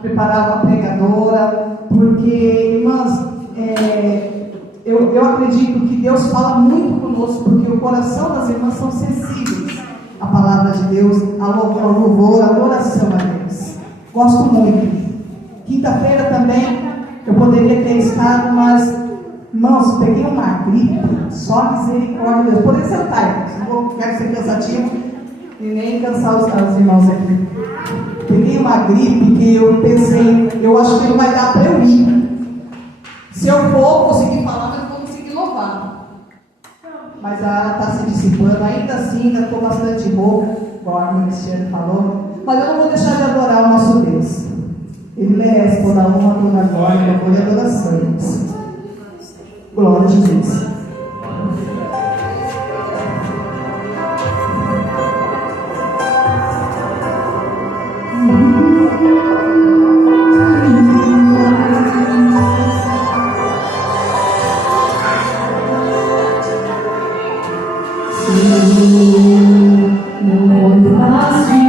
preparar uma pregadora, porque, irmãs, eu acredito que Deus fala muito conosco, porque o coração das irmãs são sensíveis à palavra de Deus, ao louvor, à oração a Deus. Gosto muito. Quinta-feira também eu poderia ter estado, mas, irmãos, peguei uma gripe, só misericórdia de Deus. Poderia sentar, não quero ser cansativo e nem cansar os irmãos aqui. Peguei uma gripe que eu pensei, eu acho que não vai dar para eu ir. Se eu for conseguir falar, mas não vou conseguir louvar. Mas ela está se dissipando, ainda assim, ainda estou bastante rouca, igual a irmã Cristiane falou. Mas eu não vou deixar de adorar o nosso Deus. Ele merece toda a honra, toda a glória, toda a adoração. Glória a Jesus. Não foi fácil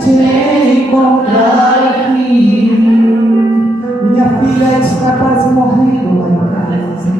te encontrar aqui. Minha filha está quase morrendo lá em casa.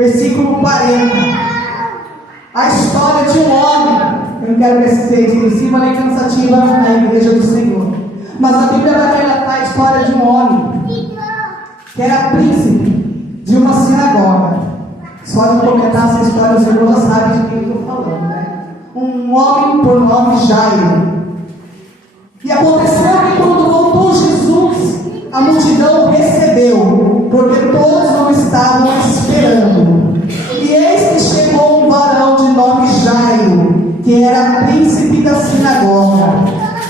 versículo 40. A história de um homem. Eu não quero que esse seja excessiva nem cansativa na igreja do Senhor. Mas a Bíblia vai relatar a história de um homem que era príncipe de uma sinagoga. Só de comentar essa história, os irmãos já sabem de quem eu estou falando, né? Um homem por nome Jairo. E aconteceu que quando voltou Jesus, a multidão o recebeu, porque todos não estavam esperando. E eis que chegou um varão de nome Jairo, que era príncipe da sinagoga,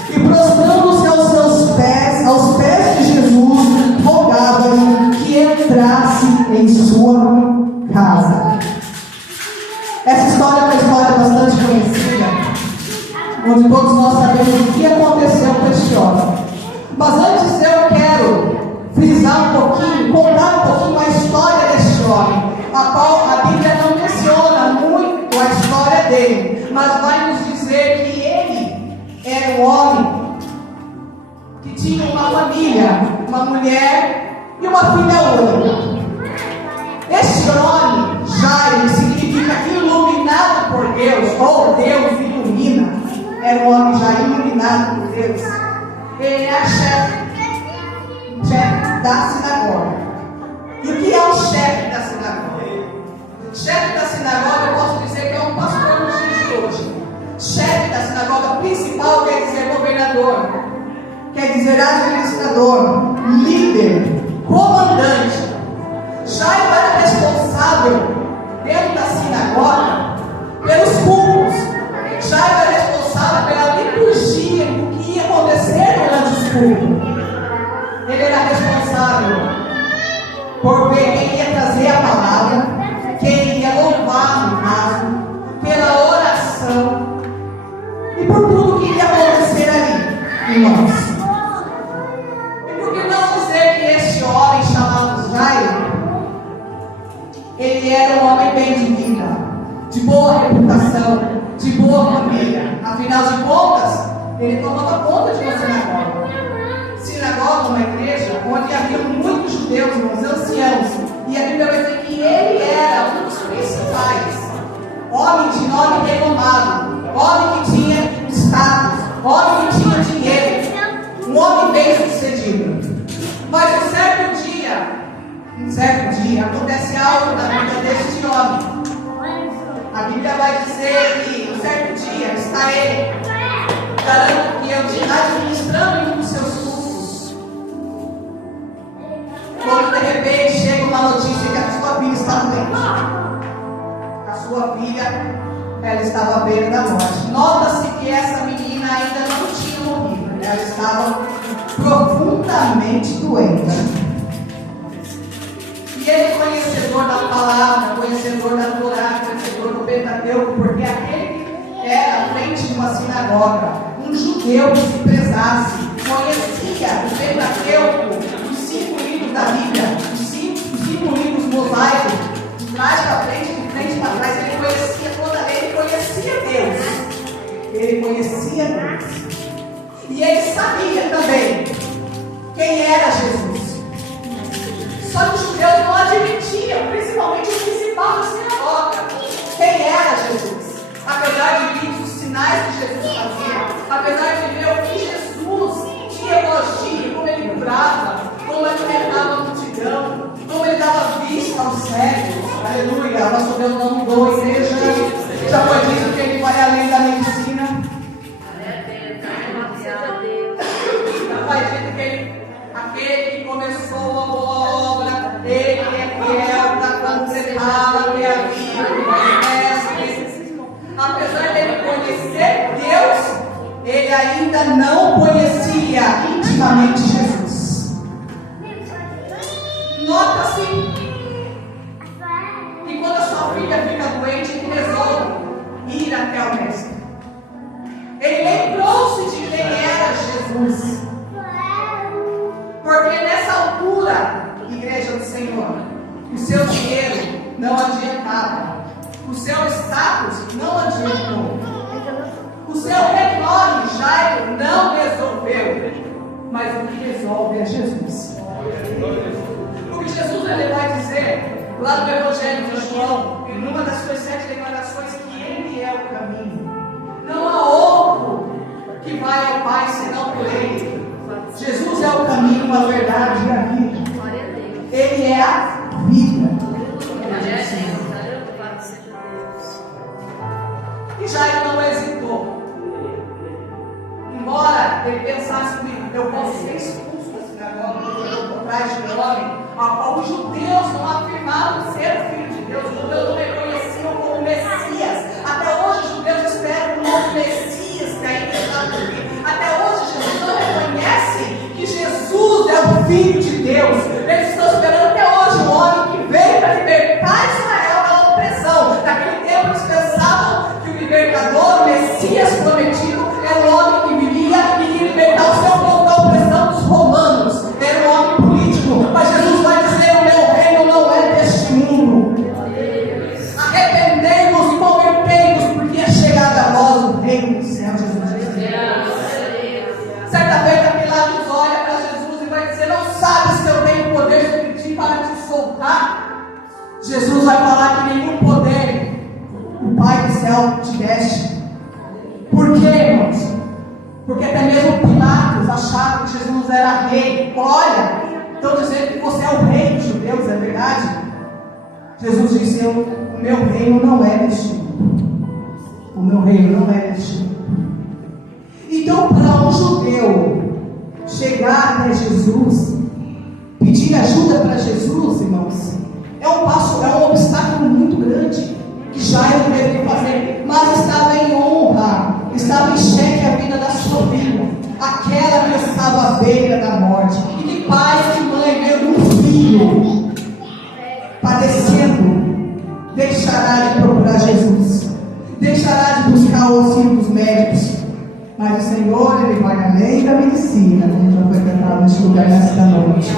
e prostrando-se aos pés de Jesus, rogava-lhe que entrasse em sua casa. Essa história é uma história bastante conhecida, onde todos nós sabemos o que aconteceu com este homem. Mas antes eu quero frisar um pouquinho, contar um pouquinho a história deste homem, a qual a Bíblia não menciona muito a história dele, mas vai nos dizer que ele era um homem que tinha uma família, uma mulher e uma filha única. Este nome, Jairo, significa iluminado por Deus, ou Deus ilumina. Era um homem já iluminado por Deus. Ele é chefe da sinagoga. E o que é o chefe da sinagoga? Chefe da sinagoga, eu posso dizer que é um pastor nos dias de hoje. Chefe da sinagoga principal quer dizer governador, quer dizer administrador, líder, comandante. Jairo era responsável dentro da sinagoga pelos cultos. Jairo era responsável pela liturgia, o que ia acontecer durante os cultos. Ele era responsável por ver quem ia trazer a palavra, quem ia louvar no caso, pela oração e por tudo que ia acontecer ali, irmãos. E por que não dizer que este homem chamado Jairo, ele era um homem bem de vida, de boa reputação, de boa família. Afinal de contas, ele tomava conta de uma sinagoga. Sinagoga, uma igreja, onde havia muitos judeus, uns anciãos. E a Bíblia vai dizer que ele era um dos principais. Homem de nome renomado, homem que tinha status, homem que tinha dinheiro, um homem bem sucedido. Mas um certo dia, acontece algo na vida deste homem. A Bíblia vai dizer que um certo dia está ele, garanto que administrando em um dos seus cultos, quando de repente chega uma notícia que a sua filha está doente. A sua filha, ela estava à beira da morte. Nota-se que essa menina ainda não tinha morrido, ela estava profundamente doente. E ele, conhecedor da palavra, conhecedor da Torá, conhecedor do Pentateuco, porque aquele que era à frente de uma sinagoga, um judeu que se prezasse, conhecia o Pentateuco, os 5 livros da Bíblia, os cinco livros mosaicos, de trás para frente, de frente para trás, ele conhecia Deus. Ele conhecia Deus. E ele sabia também quem era Jesus. Só que os judeus não admitiam, principalmente o principal da sinagoga, quem era Jesus. Apesar de ver os sinais que Jesus fazia, apesar de ver o que Jesus tinha elogio, como ele curava, como ele alimentava a multidão, como ele dava vista aos cegos. Aleluia, nosso Deus não mudou, igreja. Já foi dito que ele vai além da medicina. Já foi dito que aquele que começou a boa obra, ele é fiel para completá-la até a vida. Apesar de ele conhecer Deus, ele ainda não conhecia intimamente Jesus. Nota-se que quando a sua filha fica doente, ele resolve ir até o mestre. Ele lembrou-se de quem era Jesus. Porque nessa altura, igreja do Senhor, o seu dinheiro não adiantava, o seu status não adiantou, o seu renome, Jairo, não resolveu, mas o que resolve é Jesus. Porque Jesus, ele vai dizer Lá no Evangelho de João, em uma das suas 7 declarações, que Ele é o caminho. Não há outro que vai ao Pai senão por Ele. Jesus é o caminho, a verdade e a vida. Ele é a vida. E Jairo não hesitou. Embora ele pensasse comigo, eu posso ser expulso da sinagoga por trás de um homem ao qual os judeus não afirmavam ser o Filho de Deus, os judeus não reconheciam como Messias. Até hoje os judeus esperam um novo Messias que ainda está por vir. Até hoje Jesus não reconhece que Jesus é o Filho de Deus. Eles estão esperando até hoje um homem que veio para libertar Israel da opressão. Naquele tempo eles pensavam que o libertador, o Messias prometido, era um homem que viria e iria libertar o seu povo da opressão dos romanos. Era um homem político, mas Jesus vai dizer: o meu reino não é deste mundo. Arrependei-vos e convertei-vos, porque é chegado a vós o reino do céu. Jesus disse. Certa feita Pilatos olha para Jesus e vai dizer: não sabes se eu tenho poder sobre ti para te soltar? Jesus vai falar que nenhum poder o Pai do céu te deste. Por quê, irmãos? Porque até mesmo Pilatos achava que Jesus era rei. Olha, estão dizendo que você é o rei dos judeus, é verdade? Jesus disse: o meu reino não é deste mundo. O meu reino não é deste mundo. Então, para um judeu chegar até Jesus, pedir ajuda para Jesus, irmãos, é um obstáculo muito grande que Jairo teve que fazer, mas estava em honra, estava em xeque a vida da sua filha, aquela que estava à beira da morte. E que pai, que mãe, vendo um filho padecendo, deixará de procurar Jesus, deixará de buscar o auxílio dos médicos. Mas o Senhor, Ele vai além da medicina, como já foi cantado neste lugar nesta noite.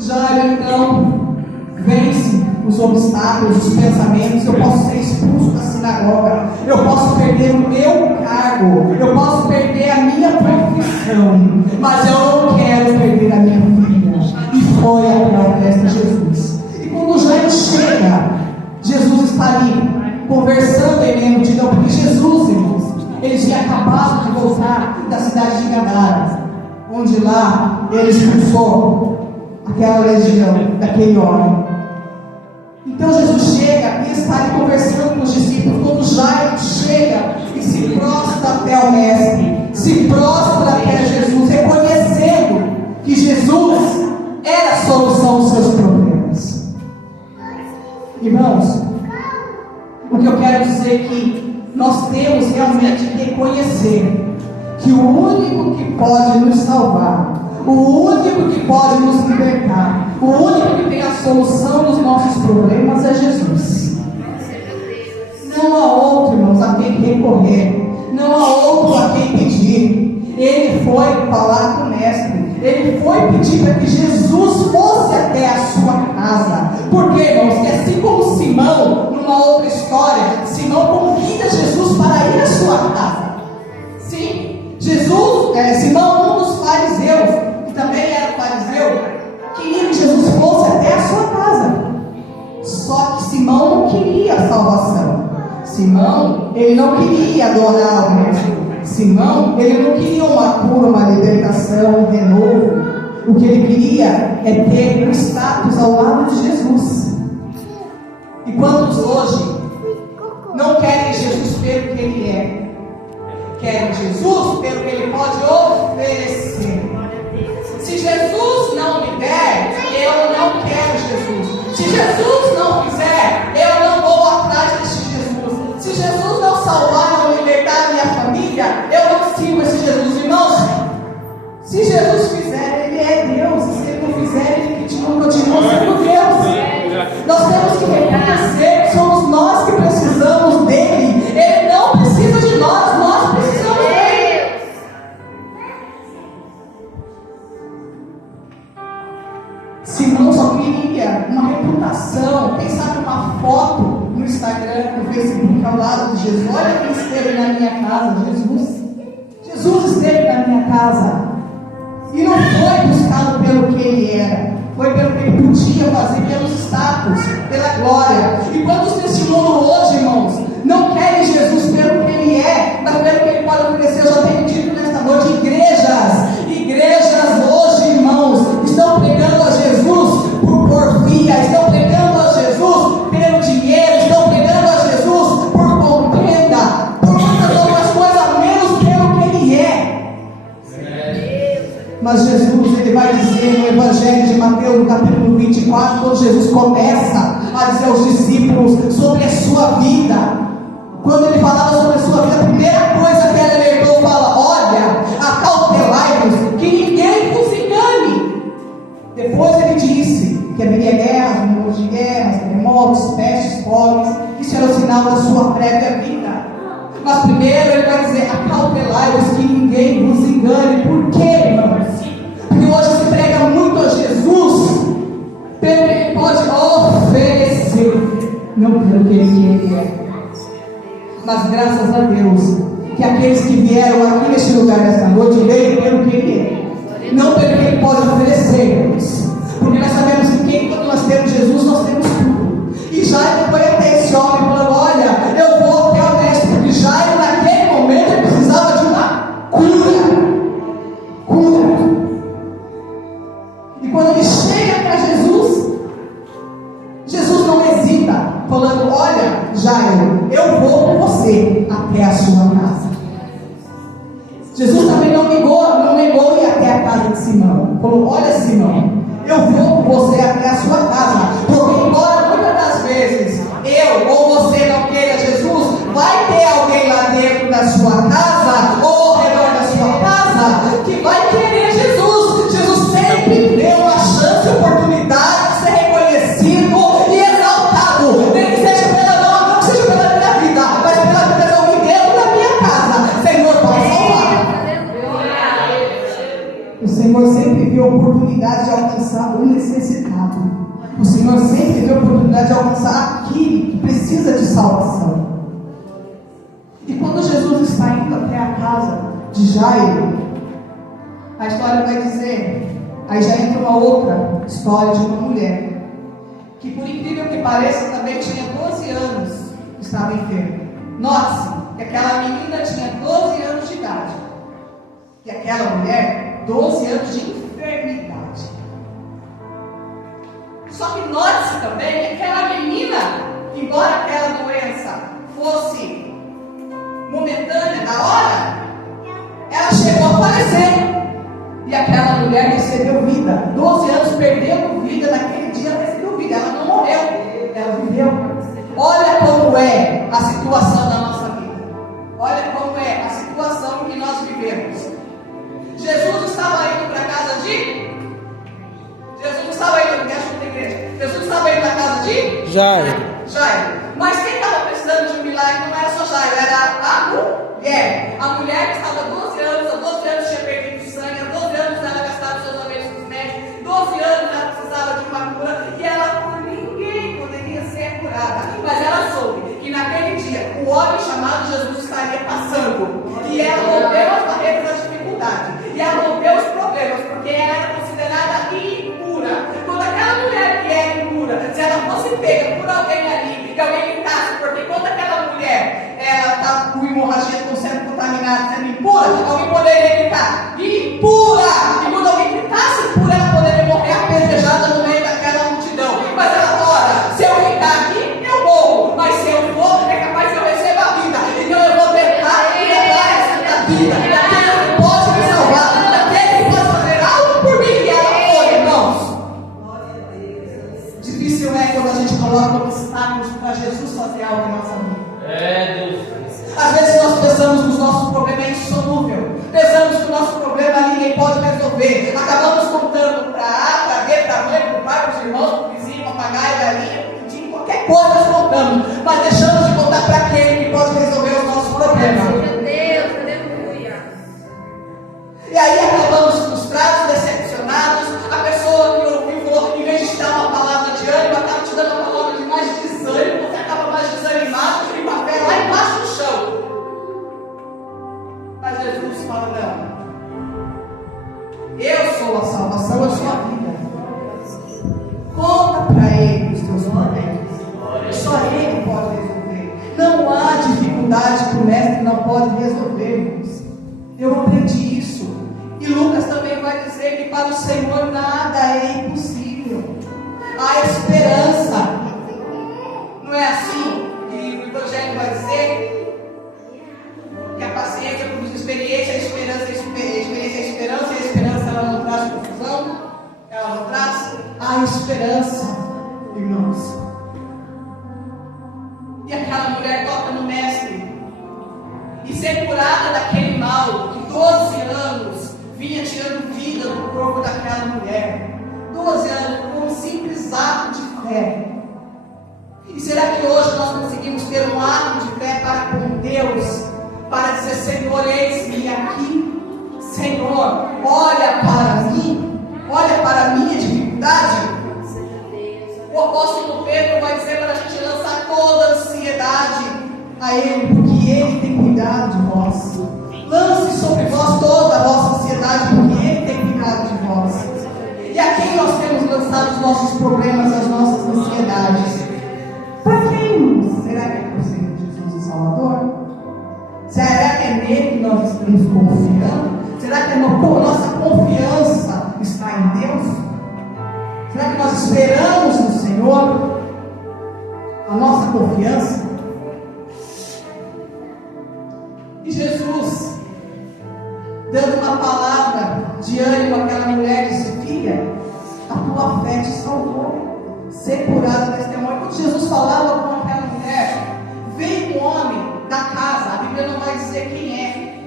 Jairo, então, vence os obstáculos, os pensamentos. Eu posso ser expulso da sinagoga, eu posso perder o meu cargo, eu posso perder a minha profissão, mas eu não quero perder a minha filha. E foi até o mestre Jesus. E quando Jairo chega, Jesus está ali conversando em meio de multidão, porque Jesus, irmãos, ele tinha acabado de voltar da cidade de Gadara, onde lá ele expulsou aquela legião daquele homem. Então Jesus chega e está ali conversando com os discípulos. Quando Jairo chega e se prostra até o mestre, se prostra até Jesus, reconhecendo que Jesus era a solução dos seus problemas. Irmãos, o que eu quero dizer é que nós temos realmente que reconhecer que o único que pode nos salvar, o único que pode nos libertar, o único que tem a solução dos nossos problemas é Jesus. Não há outro, irmãos, a quem recorrer, não há outro a quem pedir. Ele foi falar com o mestre, ele foi pedir para que Jesus fosse até a sua casa. Por quê, irmãos? Que assim como Simão, numa outra história, Simão convida Jesus para ir à sua casa. Sim, Simão, um dos fariseus, que também era fariseu, queria que Jesus fosse até a sua casa. Só que Simão não queria a salvação. Simão, ele não queria adorar o mestre. Simão, ele não queria uma cura, uma libertação, um renovo. O que ele queria é ter um status ao lado de Jesus. E quantos hoje não querem Jesus pelo que ele é? Querem Jesus pelo que ele pode oferecer. Se Jesus não me der, eu não quero Jesus. Se Jesus não fizer, eu não vou atrás desse Jesus. Se Jesus não salvar, não libertar a minha família, eu não sigo esse Jesus. Irmãos, se Jesus fizer, Ele é Deus. Se Ele não fizer, Ele continua sendo Deus. Nós temos que reconhecer que somos nós que precisamos dEle. Ele não precisa de nós, nós precisamos dEle. Simão só queria uma reputação, quem sabe uma foto no Instagram, no Facebook, ao lado de Jesus. Olha quem esteve na minha casa, Jesus. Jesus esteve na minha casa. E não foi buscado pelo que ele era, foi pelo que ele podia fazer, pelos status, pela glória. E quantos nesse mundo hoje, irmãos, não querem Jesus pelo que ele é, mas pelo que ele pode oferecer? Eu já tenho dito nesta noite, igrejas hoje, irmãos, estão pregando a Jesus por porfia, estão pregando a Jesus pelo dinheiro, estão pregando a Jesus por contenda, por muitas outras coisas, menos pelo que ele é. Mas Jesus, ele vai dizer no Evangelho de Mateus, no capítulo 24, quando Jesus começa a dizer aos discípulos sobre a sua vida, quando ele falava sobre a sua vida, a primeira coisa que ele alertou, fala: olha, acautelai-vos, que ninguém vos engane. Depois ele disse que haveria guerras, rumores de guerras, terremotos, pestes, fomes, isso era o sinal da sua prévia vida. Mas primeiro ele vai dizer: acautelai-vos, que ninguém vos engane. Por quê, irmãos? Porque hoje se prega muito a Jesus pelo que ele pode oferecer, não pelo que ele é. Mas graças a Deus, que aqueles que vieram aqui neste lugar nesta noite veio pelo que ele é, não pelo que ele pode oferecer. Porque nós sabemos que quando nós temos Jesus, nós temos tudo. E Jairo foi até esse homem falando: olha, eu vou até o mestre. Porque Jairo naquele momento ele precisava de uma cura. E quando ele chega para Jesus, Jesus não hesita, falando: olha, Jairo, eu vou com você até a sua casa. Jesus também não negou ir até a casa de Simão. Falou: olha, Simão, eu vou com você até a sua casa. Porque embora muitas das vezes eu ou você não queira Jesus, vai ter alguém lá dentro da sua casa ou ao redor da sua casa que vai querer Jesus. Jesus sempre deu uma chance, oportunidade de ser reconhecido e exaltado. Nem que seja pela não seja pela minha vida, mas pela vida de alguém dentro da minha casa. Senhor, pode salvar. O Senhor sempre viu a oportunidade de alcançar o necessitado. O Senhor sempre viu a oportunidade de alcançar aquele que precisa de salvação. E quando Jesus está indo até a casa de Jairo, a história vai dizer, aí já entra uma outra história de uma mulher, que por incrível que pareça também tinha 12 anos que estava enferma. Note-se que aquela menina tinha 12 anos de idade. E aquela mulher, 12 anos de enfermidade. Só que note-se também que aquela menina, embora aquela doença fosse momentânea, da hora, ela chegou a falecer. E aquela mulher recebeu vida. 12 anos perdendo vida, naquele dia ela recebeu vida. Ela não morreu, ela viveu. Olha como é a situação da nossa vida. Olha como é a situação que nós vivemos. Jesus estava indo para a casa de... Jesus estava indo, me ajuda, igreja. Jesus estava indo para a casa de... Jairo. Mas quem estava precisando de um milagre não era só Jairo, era a mulher. A mulher que estava há 12 anos tinha perdido sangue, há 12 anos ela gastava seus orelhos com os médicos, 12 anos ela precisava de uma cura, e ela por ninguém poderia ser curada. Mas ela soube que naquele dia o homem chamado Jesus estaria passando. E ela rompeu as barreiras da dificuldade. E ela rompeu os problemas, porque ela era considerada impura. Quando aquela mulher que é impura, se ela fosse pega por alguém ali, que alguém gritasse, porque quando aquela mulher ela está com hemorragia, sendo contaminada, sendo impura, alguém poderia gritar: impura! E quando alguém gritasse impura, ela poderia morrer apedrejada no meio daquela multidão. Mas ela fala: se eu ficar aqui, eu morro, mas se eu for, é capaz que eu receba a vida. Então eu vou tentar levar essa vida. Daquele que pode me salvar, daquele que pode fazer algo por mim. E ela foi, irmãos. Difícil é quando a gente coloca obstáculos para Jesus fazer algo em nossa vida. Às vezes nós pensamos que o nosso problema é insolúvel, pensamos que o nosso problema ninguém pode resolver, acabamos contando para A, para B, para a mãe, para o pai, para os irmãos, para o vizinho, para papagaio, galinha, pudim, qualquer coisa nós contamos, mas deixamos de contar para aquele que pode resolver os nossos problemas. Meu Deus, aleluia. E aí acabamos frustrados, decepcionados. A pessoa que ouviu falou, em vez de te dar uma palavra de ânimo, acaba te dando uma palavra de mais desânimo, você acaba mais desanimado e com a fé lá embaixo do chão. Mas Jesus fala: não, eu sou a salvação, eu sou a vida. aprendi isso. E Lucas também vai dizer que para o Senhor nada é impossível. Há esperança. Não é assim que o Evangelho vai dizer? Que a paciência produz experiência, a esperança é esperança, e a esperança ela não traz confusão, ela não traz a esperança, irmãos. E aquela mulher toca no mestre e ser curada daquele mal que 12 anos vinha tirando vida do corpo daquela mulher. 12 anos, por um simples ato de fé. E será que hoje nós conseguimos ter um ato de fé para com Deus? Para dizer, Senhor, eis-me aqui. Senhor, olha para mim. Olha para a minha dificuldade. O apóstolo Pedro vai dizer para a gente lançar toda a ansiedade a Ele, porque Ele tem cuidado de vós. Lance sobre vós toda a vossa ansiedade, porque Ele tem cuidado de vós. E a quem nós temos lançado os nossos problemas, as nossas ansiedades? Para quem? Será que é por ser Jesus o Salvador? Será que é nele que nós estamos confiando? Será que a nossa confiança está em Deus? Será que nós esperamos no Senhor? A nossa confiança? E Jesus, dando uma palavra de ânimo àquela mulher, disse: filha, a tua fé te salvou. Ser curada desse demônio. Quando Jesus falava com aquela mulher, veio um homem da casa. A Bíblia não vai dizer quem é,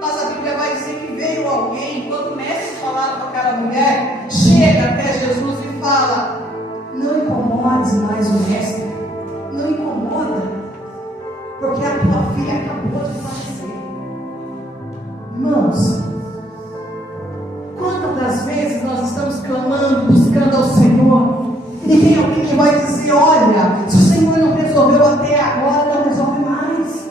mas a Bíblia vai dizer que veio alguém. Quando o mestre falava com aquela mulher, chega até Jesus e fala: não incomodes mais o mestre, não incomoda, porque a tua filha acabou de falecer. Irmãos, quantas das vezes nós estamos clamando, buscando ao Senhor, e tem alguém que vai dizer: olha, se o Senhor não resolveu até agora, não resolve mais.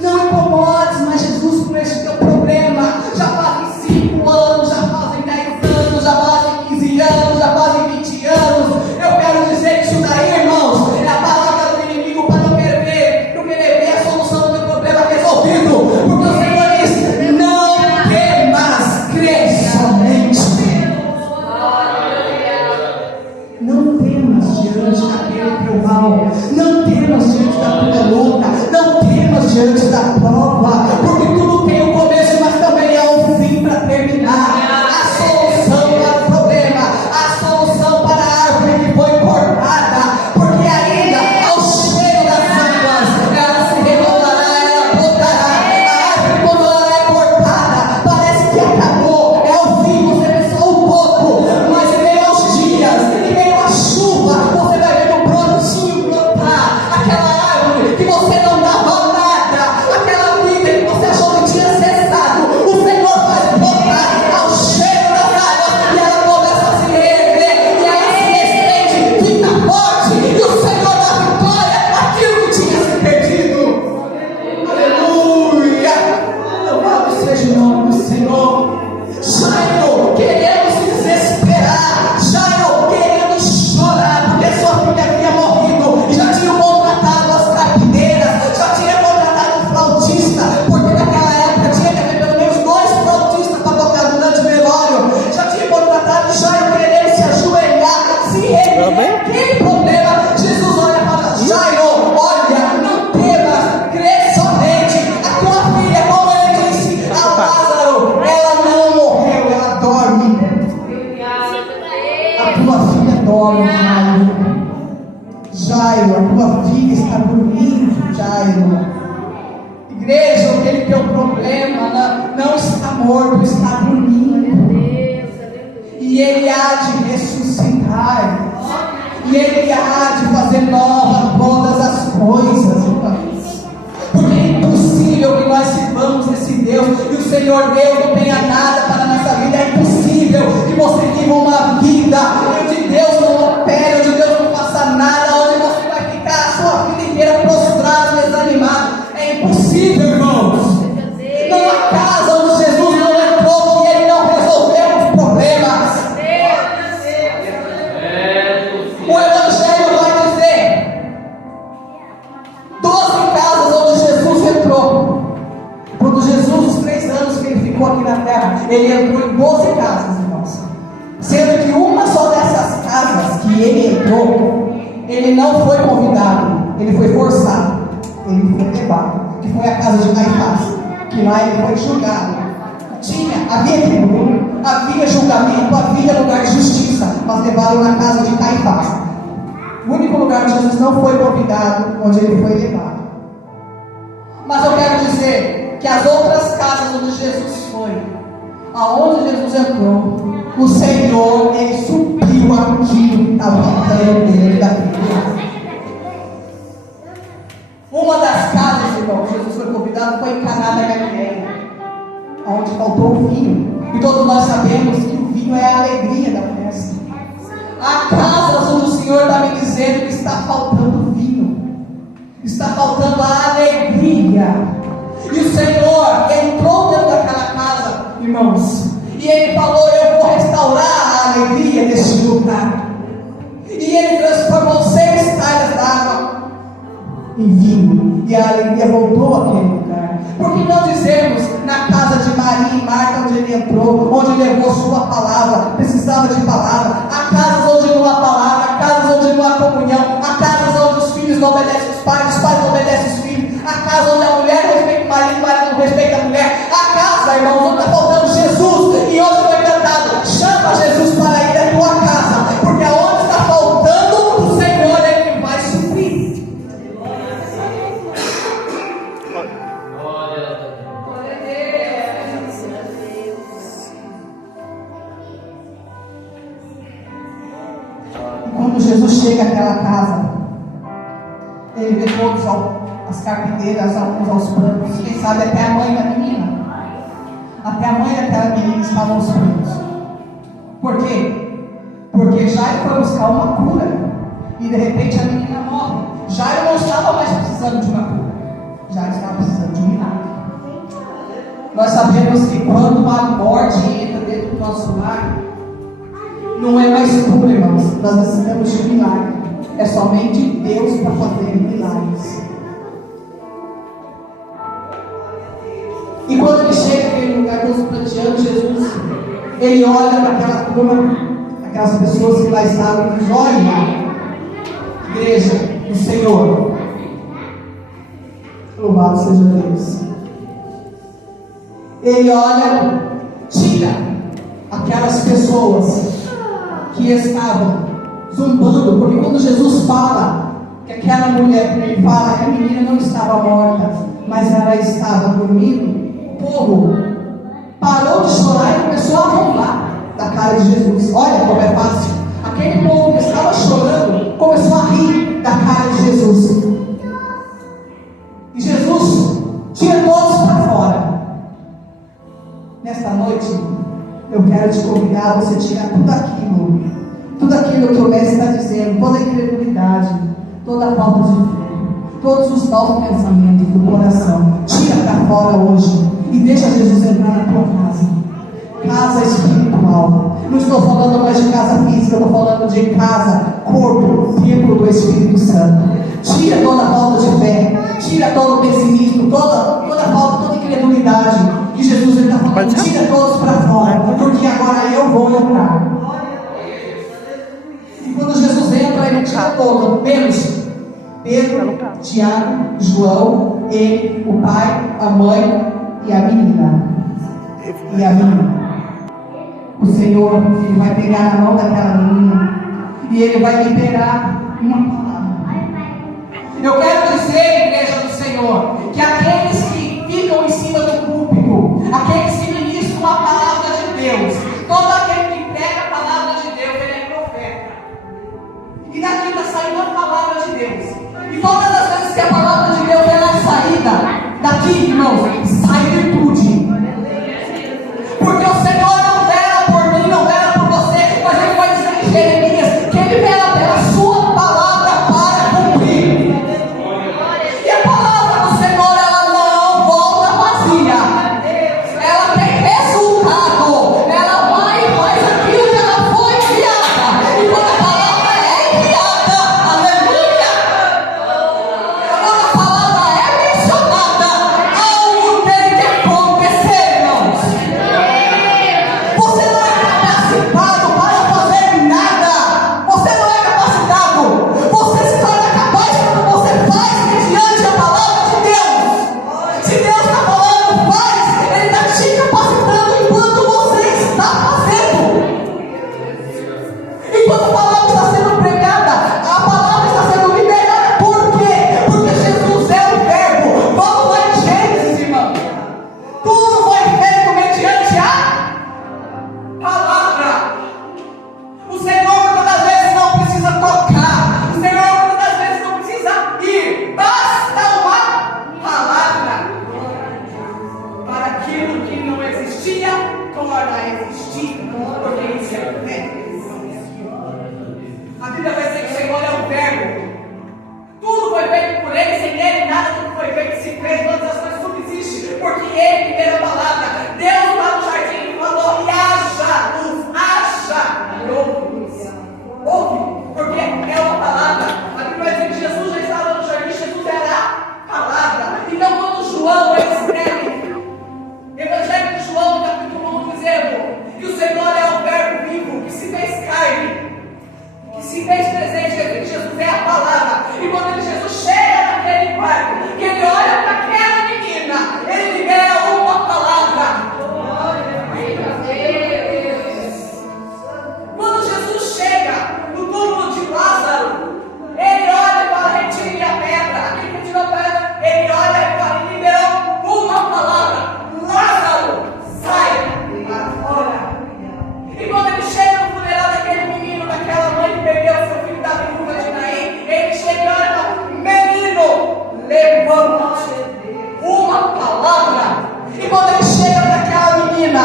Não incomodes mais Jesus com este teu problema. Já fazem 5 anos, já fazem 10 anos, já fazem 15 anos, já fazem 20 anos. Eu quero dizer que isso daí, irmãos, é a palavra do inimigo para não querer ver a solução do teu problema resolvido. Porque o Senhor diz: não temas, crê somente. Não temas diante daquele teu mal, não temas diante da tua luta, não temas diante da prova, porque tudo tem um começo, mas também há um fim para terminar. A solução para o problema, a solução para a árvore que foi cortada, porque ainda ao cheiro das águas ela se renovará, ela brotará. A árvore, quando ela é cortada, parece que acabou, é o fim. Você vê só um pouco, mas em meio aos dias, em meio à chuva, você vai ver um brotinho brotar. Aquela árvore que você não dava nada, aquela vida que você achou que tinha cessado, o Senhor faz brotar ao cheiro das águas, e ela começa a se reerguer, e aí se estende, fica forte, e o Senhor dá vitória àquilo que tinha se perdido. Aleluia! Louvado seja o nome do Senhor. Jairo querendo se desesperar, Jairo querendo chorar, porque sua filha havia morrido, e já tinha contratado as carpideiras, já tinha contratado o flautista, porque naquela época tinha que haver pelo menos 2 flautistas para tocar durante o velório. Já tinha contratado, Jairo querendo se ajoelhar, se render. Aquele problema, Jesus olha e fala: Jairo, olha, não temas, crê somente. A tua filha, como ele disse a Lázaro, ela não morreu, ela dorme. A tua filha dorme, Jairo. A tua filha está dormindo, Jairo. Igreja, aquele teu problema não está morto, está dormindo. E ele há de ressuscitar. E ele há de fazer nova todas as coisas, irmãos. Porque é impossível que nós sirvamos esse Deus e o Senhor Deus não tenha nada para a nossa vida. É impossível que você viva uma vida onde Deus não opere, onde Deus não faça nada, onde você vai ficar a sua vida inteira prostrado, desanimado. É impossível, irmãos. Não há casa onde Jesus não entrou, que Ele não resolveu os problemas. O Evangelho vai dizer 12 casas onde Jesus entrou. Quando Jesus, os 3 anos que ele ficou aqui na terra, ele entrou em 12 casas, irmãos. Sendo que uma só dessas casas que ele entrou, ele não foi convidado, ele foi forçado, ele foi levado, que foi a casa de Caifás, que lá ele foi julgado. Havia tribunal, havia julgamento, havia lugar de justiça, mas levaram na casa de Caifás. O único lugar que Jesus não foi convidado, onde ele foi levado. Mas eu quero dizer que as outras casas onde Jesus foi, aonde Jesus entrou, o Senhor, ele supriu aquilo que estava faltando dele daquele lugar. Uma das casas, irmão, que Jesus foi convidado foi em Caná da Galileia, onde faltou o vinho. E todos nós sabemos que o vinho é a alegria da festa. Há casas onde o Senhor está me dizendo que está faltando vinho, está faltando a alegria. E o Senhor entrou dentro daquela casa, irmãos, e Ele falou: eu vou restaurar a alegria deste lugar. E Ele transformou 6 talhas d'água em vinho, e a alegria voltou àquele lugar. Por que não dizermos na casa de Maria e Marta, onde ele entrou, onde levou sua palavra, precisava de palavra? Há casas onde não há palavra, há casas onde não há comunhão, há casas onde os filhos não obedecem os pais não obedecem os filhos, há casa onde a mulher não respeita o marido não respeita a mulher. Há casa, irmãos, onde está faltando Jesus, e hoje foi cantado: chama Jesus para ir à tua casa, porque aonde está faltando o Senhor, Ele vai suprir. Quando Jesus chega àquela casa, ele vê todos as carpinteiras, alguns aos panos, quem sabe até a mãe da menina. Até a mãe daquela menina estava aos panos. Por quê? Porque Jairo foi buscar uma cura, e de repente a menina morre. Jairo não estava mais precisando de uma cura, Jairo estava precisando de um milagre. Nós sabemos que quando a morte entra dentro do nosso lar, não é mais cura, irmãos. Nós necessitamos de um milagre. É somente Deus para fazer milagres. E quando ele chega naquele lugar, todos pranteando Jesus, ele olha para aquela turma, aquelas pessoas que lá estavam, e diz: olha, igreja do Senhor, louvado seja Deus. Ele olha, tira aquelas pessoas que estavam zumbando, porque quando Jesus fala que aquela mulher, ele fala que a menina não estava morta, mas ela estava dormindo, o povo parou de chorar e começou a roubar da cara de Jesus. Olha como é fácil. Aquele povo que estava chorando começou a rir da cara de Jesus. E Jesus tira todos para fora. Nesta noite, eu quero te convidar a você tirar tudo aquilo que o Mestre está dizendo, toda a incredulidade, toda a falta de fé, todos os maus pensamentos do coração. Tira para fora hoje e deixa Jesus entrar na tua casa. Casa espiritual. Não estou falando mais de casa física, estou falando de casa, corpo, templo do Espírito Santo. Tira toda a falta de fé, tira todo o pessimismo, toda falta, toda incredulidade. E Jesus está falando: tira todos para fora, porque agora eu vou entrar. E quando Jesus entra, ele tira todo, menos Pedro, Tiago, João, ele, o pai, a mãe e a menina. O Senhor, Ele vai pegar na mão daquela menina e Ele vai liberar uma palavra. Eu quero dizer, igreja do Senhor, que aqueles que ficam em cima do púlpito, aqueles que ministram a palavra de Deus, todo aquele que prega a palavra de Deus, ele é profeta. E daqui está saindo a palavra de Deus. E todas as vezes que a palavra de Deus é saída daqui, irmãos, sai virtude. Porque o Senhor não vela por mim, não vela por você, mas Ele vai dizer em Jeremias que Ele vela pela sua palavra para cumprir. E a palavra do Senhor, ela não volta vazia. Ela tem resultado. Ela vai e faz aquilo que ela foi enviada. E quando a palavra é enviada, aleluia! Quando a palavra é mencionada, algo tem que acontecer. existia, torna a existir, porque isso é fé. A Bíblia vai dizer que o Senhor é o Verbo. Tudo foi feito por Ele, sem Ele nada do que foi feito se fez, todas as coisas subsistem, porque Ele primeiro a palavra. Deus lá no jardim falou, e haja luz, haja, e houve luz. Houve, porque é uma palavra. A Bíblia vai dizer que Jesus já estava no jardim, Jesus era a palavra. Então quando João escreve, Evangelho de João, no capítulo 1, dizendo que o Senhor é o Verbo vivo, que se fez carne, que se fez presente, que Jesus é a palavra. E quando Jesus chega naquele quarto, que ele olha para aquela menina, ele libera uma palavra. Quando Jesus chega no túmulo de Lázaro, ele olha e fala, retire a pedra. Aquele que tirou a pedra, ele olha e fala, e liberou uma palavra. Lázaro, sai para fora. E quando ele chega no funeral daquele menino, daquela mãe que perdeu seu filho da viúva de Naim, ele chega e fala, menino, levanta-te. Uma palavra. E quando ele chega para aquela menina,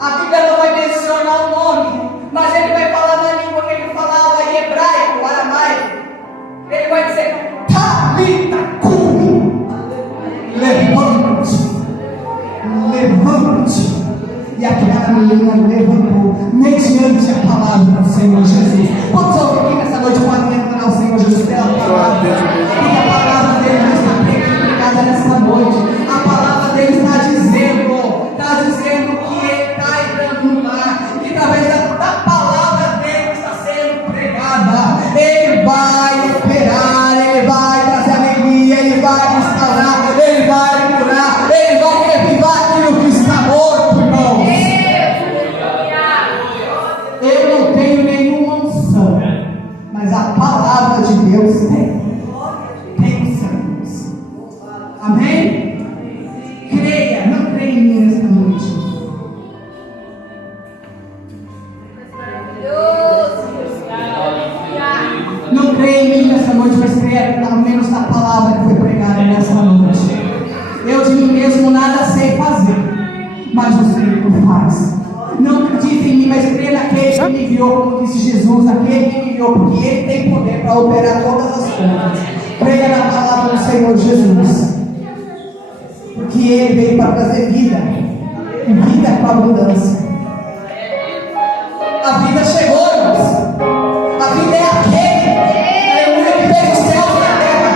a Bíblia não vai mencionar o nome, mas ele vai falar na língua que ele falava em hebraico, aramaico. Ele vai dizer, Talita cumi, levanta-te, levanta-te. E aquela menina levantou mediante a palavra do Senhor Jesus. Quantos ouvem aqui nessa noite podem adorar o Senhor Jesus pela palavra? Porque a palavra dele está pregada nessa noite. A palavra dele está dizendo que ele está entrando no lar, que através da palavra dele está sendo pregada. Ele vai operar, ele vai trazer alegria, ele vai restaurar, ele vai curar, ele vai revivar aquilo que está morto, irmão. Eu não tenho nenhuma unção, mas a palavra de Deus tem. Tem sangue. Amém? Creia, não creia em mim nesta noite. Não creia em mim nessa noite, mas creia ao menos na palavra que foi pregada nessa noite. Eu de mim mesmo nada sei fazer, mas o Senhor faz. Não acredite em mim, mas creia naquele que me enviou, como disse Jesus, aquele que me enviou, porque Ele tem poder para operar todas as coisas. Creia na palavra do Senhor Jesus, porque Ele veio para trazer vida, e vida com abundância. A vida chegou, irmãos. A vida é aquele que fez o céu e a terra.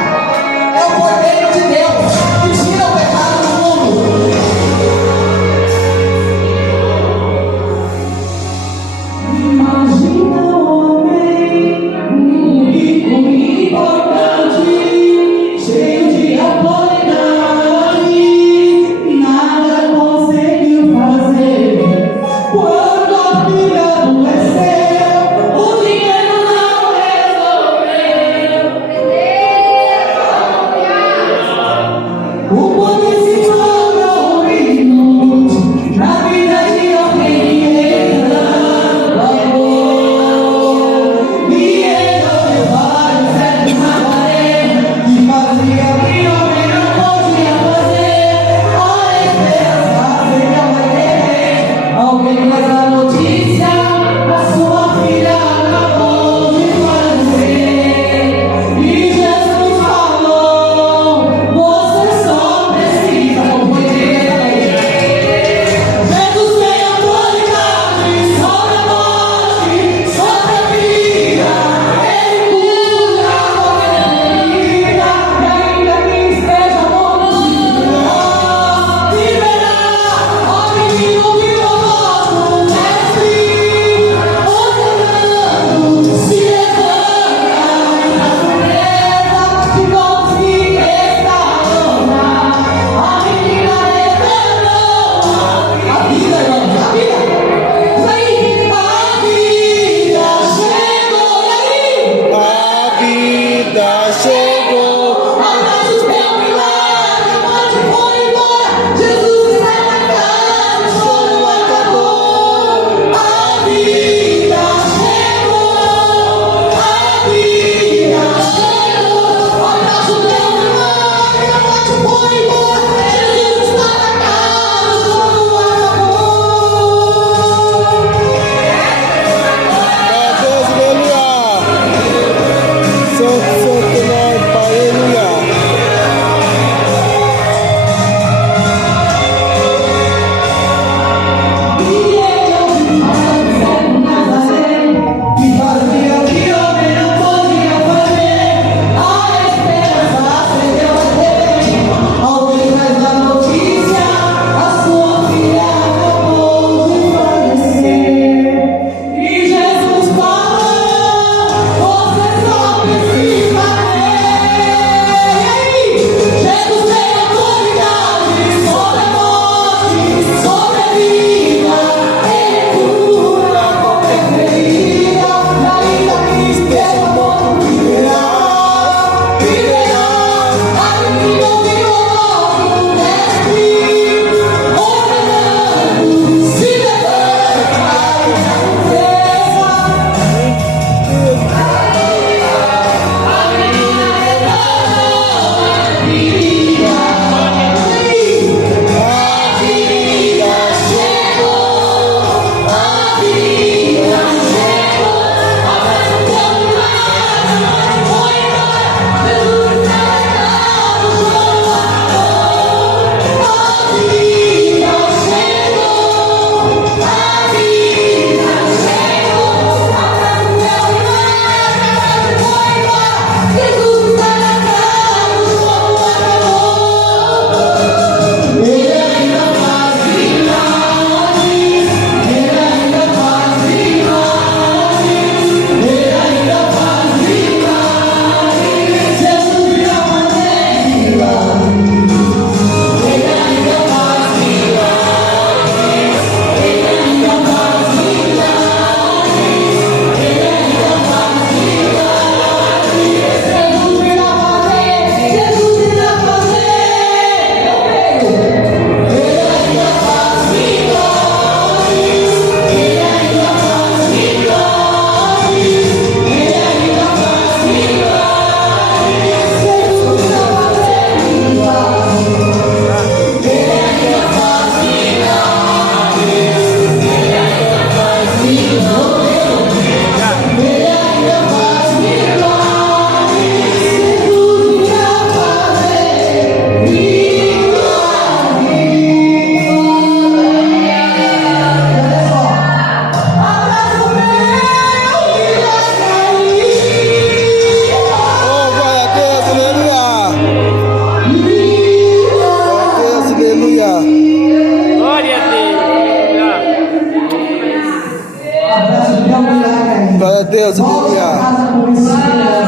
É o Cordeiro de Deus que tira o pecado do mundo. Imagina um homem único e importante, cheio de autoridade, nada conseguiu fazer. Quando a filha adoeceu, Abraço de um milagre aí. Glória a Deus, Volte aleluia. a casa com esperança.